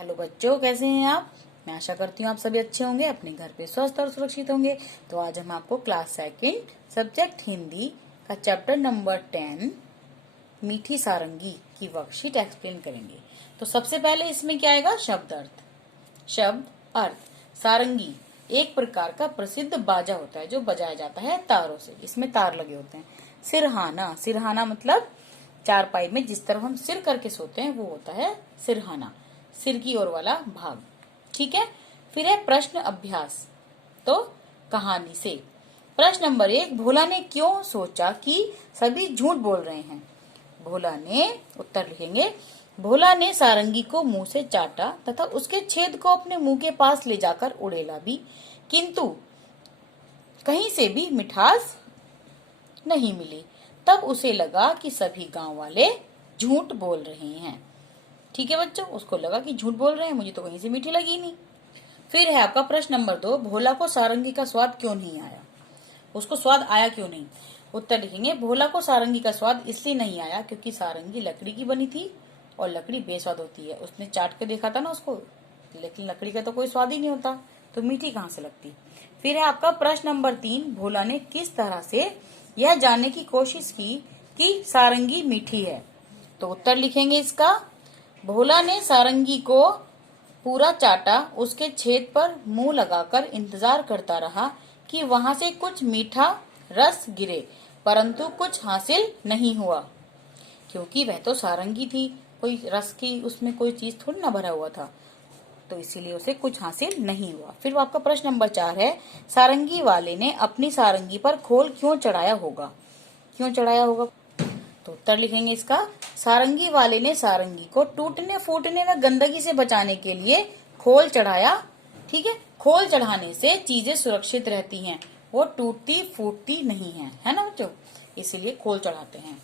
Hello बच्चों, कैसे हैं आप। मैं आशा करती हूँ आप सभी अच्छे होंगे, अपने घर पे स्वस्थ और सुरक्षित होंगे। तो आज हम आपको क्लास सेकंड सब्जेक्ट हिंदी का चैप्टर नंबर 10 मीठी सारंगी की वर्कशीट एक्सप्लेन करेंगे। तो सबसे पहले इसमें क्या आएगा, शब्द अर्थ। शब्द अर्थ। सारंगी एक प्रकार का प्रसिद्ध बाजा होता है जो बजाया जाता है तारों से, इसमें तार लगे होते हैं। सिरहाना, सिरहाना मतलब चारपाई में जिस तरह हम सिर करके सोते हैं वो होता है सिरहाना, सिर की ओर वाला भाग। ठीक है। फिर है प्रश्न अभ्यास। तो कहानी से प्रश्न नंबर 1, भोला ने क्यों सोचा कि सभी झूठ बोल रहे हैं। भोला ने, उत्तर लिखेंगे, भोला ने सारंगी को मुंह से चाटा तथा उसके छेद को अपने मुंह के पास ले जाकर उड़ेला भी, किंतु कहीं से भी मिठास नहीं मिली। तब उसे लगा कि सभी गांव वाले झूठ बोल रहे हैं। ठीक है बच्चों, उसको लगा कि झूठ बोल रहे हैं, मुझे तो कहीं से मीठी लगी नहीं। फिर है आपका प्रश्न नंबर 2, भोला को सारंगी का स्वाद क्यों नहीं आया। उसको स्वाद आया क्यों नहीं। उत्तर लिखेंगे, भोला को सारंगी का स्वाद इसलिए नहीं आया क्योंकि सारंगी लकड़ी की बनी थी और लकड़ी बेस्वाद होती है। उसने चाट के देखा था ना उसको, लेकिन लकड़ी का तो कोई स्वाद ही नहीं होता, तो मीठी कहाँ से लगती। फिर है आपका प्रश्न नंबर 3, भोला ने किस तरह से यह जानने की कोशिश की कि सारंगी मीठी है। तो उत्तर लिखेंगे इसका, भोला ने सारंगी को पूरा चाटा, उसके छेद पर मुंह लगाकर इंतजार करता रहा कि वहां से कुछ मीठा रस गिरे, परंतु कुछ हासिल नहीं हुआ क्योंकि वह तो सारंगी थी, कोई रस की उसमें कोई चीज थोड़ी ना भरा हुआ था, तो इसीलिए उसे कुछ हासिल नहीं हुआ। फिर आपका प्रश्न नंबर 4 है, सारंगी वाले ने अपनी सारंगी पर खोल क्यों चढ़ाया होगा। क्यों चढ़ाया होगा। तो उत्तर लिखेंगे इसका, सारंगी वाले ने सारंगी को टूटने फूटने व गंदगी से बचाने के लिए खोल चढ़ाया। ठीक है, खोल चढ़ाने से चीजें सुरक्षित रहती हैं, वो टूटती फूटती नहीं है ना बच्चों, इसलिए खोल चढ़ाते हैं।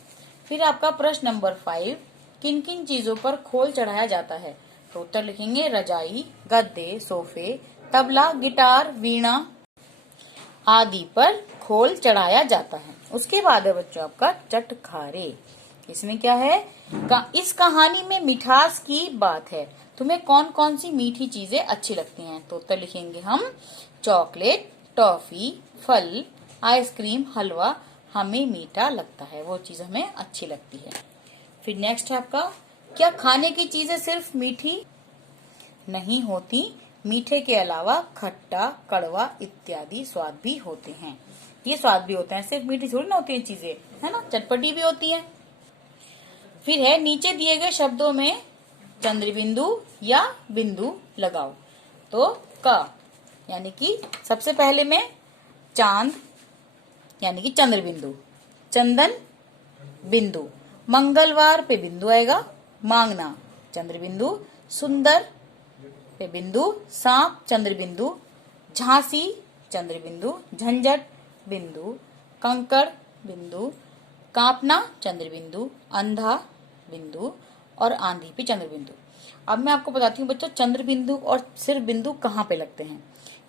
फिर आपका प्रश्न नंबर 5, किन किन चीजों पर खोल चढ़ाया जाता है। तो उत्तर लिखेंगे, रजाई, गद्दे, सोफे, तबला, गिटार, वीणा आदि पर खोल चढ़ाया जाता है। उसके बाद है बच्चों आपका चटखारे। इसमें क्या है, इस कहानी में मिठास की बात है, तुम्हें कौन कौन सी मीठी चीजें अच्छी लगती हैं। तो उत्तर लिखेंगे हम, चॉकलेट, टॉफी, फल, आइसक्रीम, हलवा हमें मीठा लगता है, वो चीज हमें अच्छी लगती है। फिर नेक्स्ट है आपका, क्या खाने की चीजें सिर्फ मीठी नहीं होती, मीठे के अलावा खट्टा, कड़वा इत्यादि स्वाद भी होते हैं। ये स्वाद भी होते हैं, सिर्फ मीठी थोड़ी ना होती है चीजें, है ना, चटपटी भी होती हैं। फिर है, नीचे दिए गए शब्दों में चंद्रबिंदु या बिंदु लगाओ। तो का यानी कि सबसे पहले में चांद यानी कि चंद्रबिंदु, चंदन बिंदु, मंगलवार पे बिंदु आएगा, मांगना चंद्रबिंदु, सुंदर पे बिंदु, सांप चंद्रबिंदु, झांसी चंद्रबिंदु, झंझट बिंदु, कंकड़ बिंदु, कांपना चंद्रबिंदु, अंधा बिंदु और आंधी पे चंद्रबिंदु। अब मैं आपको बताती हूँ बच्चों, चंद्रबिंदु और सिर्फ बिंदु कहाँ पे लगते हैं।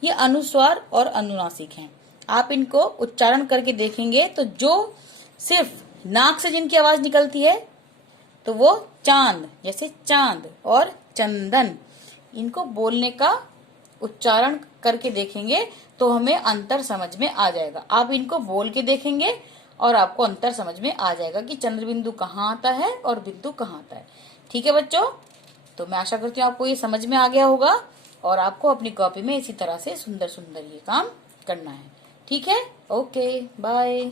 ये अनुस्वार और अनुनासिक हैं। आप इनको उच्चारण करके देखेंगे तो जो सिर्फ नाक से जिनकी आवाज निकलती है तो वो चांद, जैसे चांद और चंदन, इनको बोलने का उच्चारण करके देखेंगे तो हमें अंतर समझ में आ जाएगा। आप इनको बोल के देखेंगे और आपको अंतर समझ में आ जाएगा कि चंद्रबिंदु कहाँ आता है और बिंदु कहाँ आता है। ठीक है बच्चों, तो मैं आशा करती हूँ आपको ये समझ में आ गया होगा और आपको अपनी कॉपी में इसी तरह से सुंदर सुंदर ये काम करना है। ठीक है, ओके बाय।